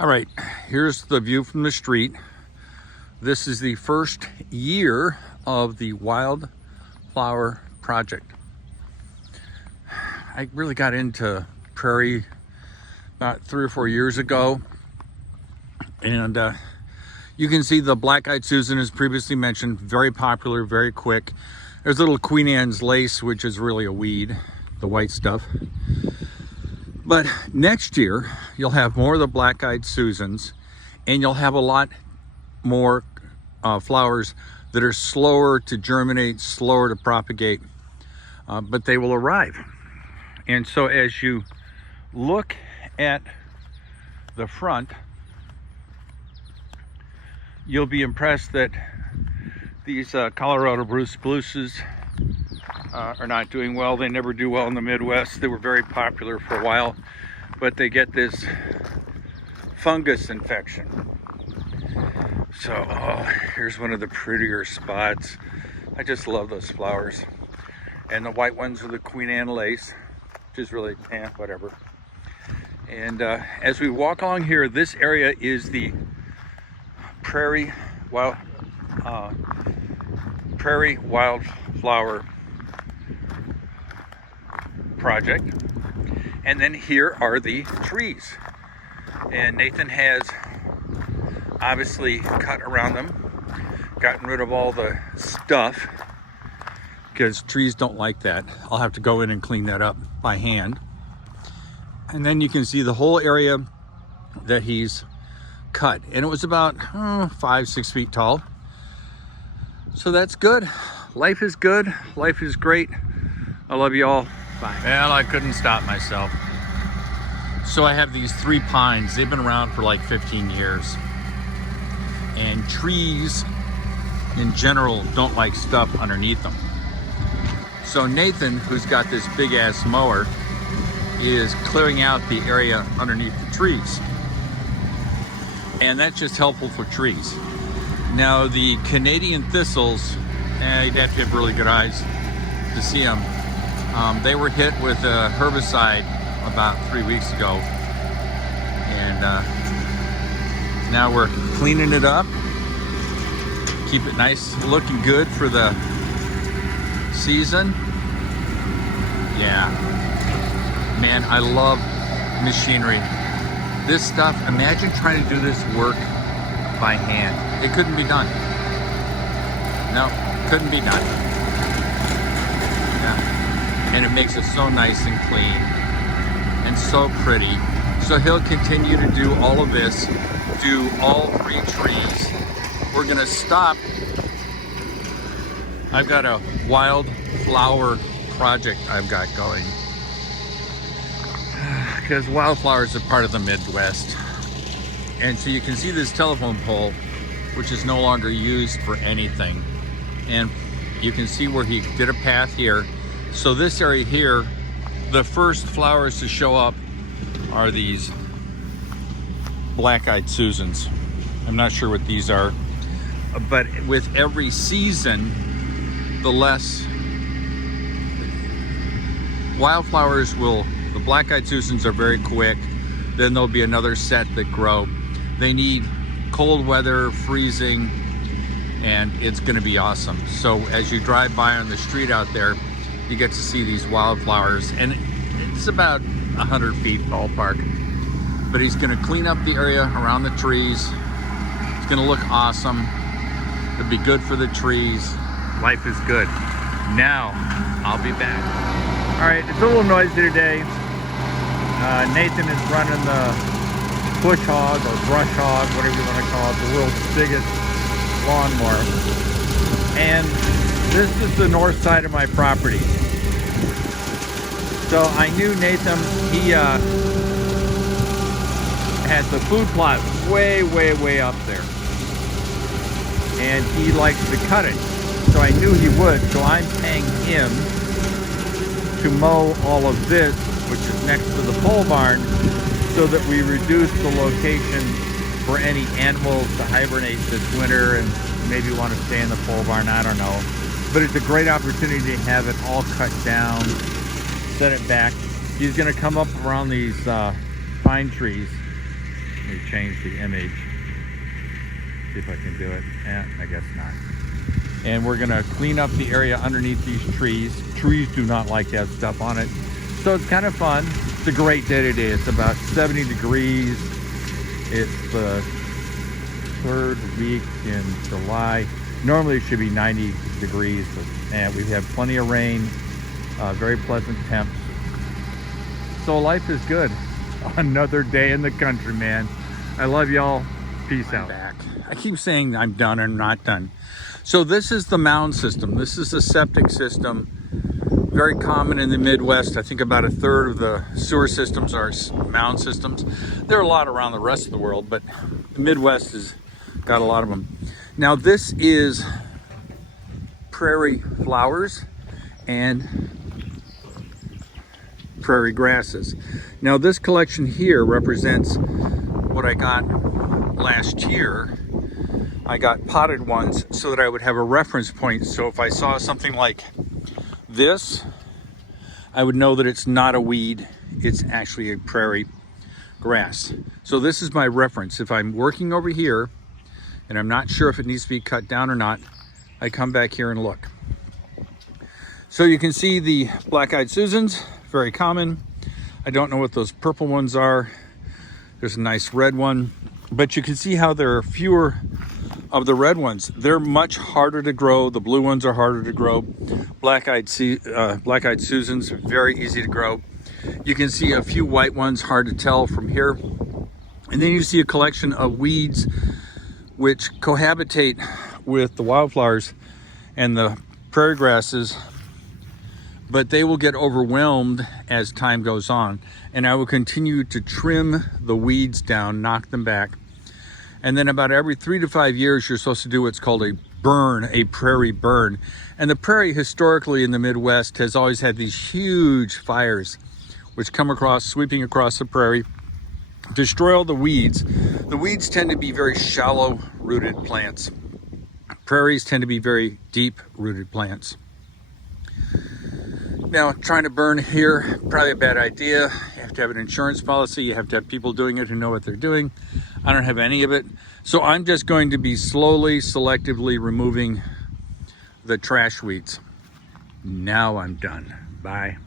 All right, here's the view from the street. This is the first year of the wildflower project. I really got into prairie about 3 or 4 years ago. And you can see the black-eyed Susan, as previously mentioned, very popular, very quick. There's little Queen Anne's lace, which is really a weed, the white stuff. But next year, you'll have more of the black-eyed Susans, and you'll have a lot more flowers that are slower to germinate, slower to propagate, but they will arrive. And so as you look at the front, you'll be impressed that these Colorado spruces are not doing well. They never do well in the Midwest. They were very popular for a while, but they get this fungus infection. So here's one of the prettier spots. I just love those flowers. And the white ones are the Queen Anne lace, which is really, whatever. And as we walk along here, this area is the prairie wildflower project. And then here are the trees. And Nathan has obviously cut around them, gotten rid of all the stuff, because trees don't like that. I'll have to go in and clean that up by hand. And then you can see the whole area that he's cut, and it was about 5-6 feet tall. So that's good. Life is good. Life is great. I love you all. Bye. Well, I couldn't stop myself. So I have these 3 pines. They've been around for like 15 years. And trees in general don't like stuff underneath them. So Nathan, who's got this big ass mower, is clearing out the area underneath the trees. And that's just helpful for trees. Now the Canadian thistles, you'd have to have really good eyes to see them. They were hit with a herbicide about 3 weeks ago. And now we're cleaning it up. Keep it nice, looking good for the season. Yeah. Man, I love machinery. This stuff, imagine trying to do this work by hand. It couldn't be done. No, couldn't be done. Yeah. And it makes it so nice and clean and so pretty. So he'll continue to do all of this, do all 3 trees. We're gonna stop. I've got a wildflower project I've got going, because wildflowers are part of the Midwest. And so you can see this telephone pole, which is no longer used for anything. And you can see where he did a path here. So this area here, the first flowers to show up are these black-eyed Susans. I'm not sure what these are, but with every season, the less wildflowers will, the black-eyed Susans are very quick. Then there'll be another set that grow. They need cold weather, freezing, and it's gonna be awesome. So as you drive by on the street out there, you get to see these wildflowers, and it's about 100 feet ballpark. But he's gonna clean up the area around the trees. It's gonna look awesome. It'll be good for the trees. Life is good. Now, I'll be back. All right, it's a little noisy today. Nathan is running the bush hog or brush hog, whatever you want to call it, the world's biggest lawnmower. And this is the north side of my property. So I knew Nathan, he had the food plot way, way, way up there. And he likes to cut it. So I knew he would, so I'm paying him to mow all of this, which is next to the pole barn, so that we reduce the location for any animals to hibernate this winter and maybe want to stay in the pole barn, I don't know. But it's a great opportunity to have it all cut down, set it back. He's gonna come up around these pine trees Let me change the image. See if I can do it. I guess not. And we're gonna clean up the area underneath these trees. Trees do not like to have stuff on it. So it's kind of fun. It's a great day today. It's about 70 degrees. It's the 3rd week in July. Normally it should be 90 degrees, and we've had plenty of rain, very pleasant temps. So life is good. Another day in the country, man. I love y'all. Peace out. Back. I keep saying I'm done and not done. So this is the mound system. This is the septic system. Very common in the Midwest. I think about 1/3 of the sewer systems are mound systems. There are a lot around the rest of the world, but the Midwest has got a lot of them. Now this is prairie flowers and prairie grasses. Now this collection here represents what I got last year. I got potted ones so that I would have a reference point. So if I saw something like this, I would know that it's not a weed, it's actually a prairie grass. So this is my reference. If I'm working over here and I'm not sure if it needs to be cut down or not, I come back here and look. So you can see the black-eyed Susans, very common. I don't know what those purple ones are. There's a nice red one, but you can see how there are fewer of the red ones. They're much harder to grow. The blue ones are harder to grow. Black-eyed Susans, very easy to grow. You can see a few white ones, hard to tell from here. And then you see a collection of weeds which cohabitate with the wildflowers and the prairie grasses, but they will get overwhelmed as time goes on. And I will continue to trim the weeds down, knock them back. And then about every 3 to 5 years, you're supposed to do what's called a burn, a prairie burn. And the prairie historically in the Midwest has always had these huge fires which come across, sweeping across the prairie, destroy all the weeds. The weeds tend to be very shallow rooted plants. Prairies tend to be very deep rooted plants. Now, trying to burn here, probably a bad idea. You have to have an insurance policy. You have to have people doing it who know what they're doing. I don't have any of it. So I'm just going to be slowly, selectively removing the trash weeds. Now I'm done. Bye.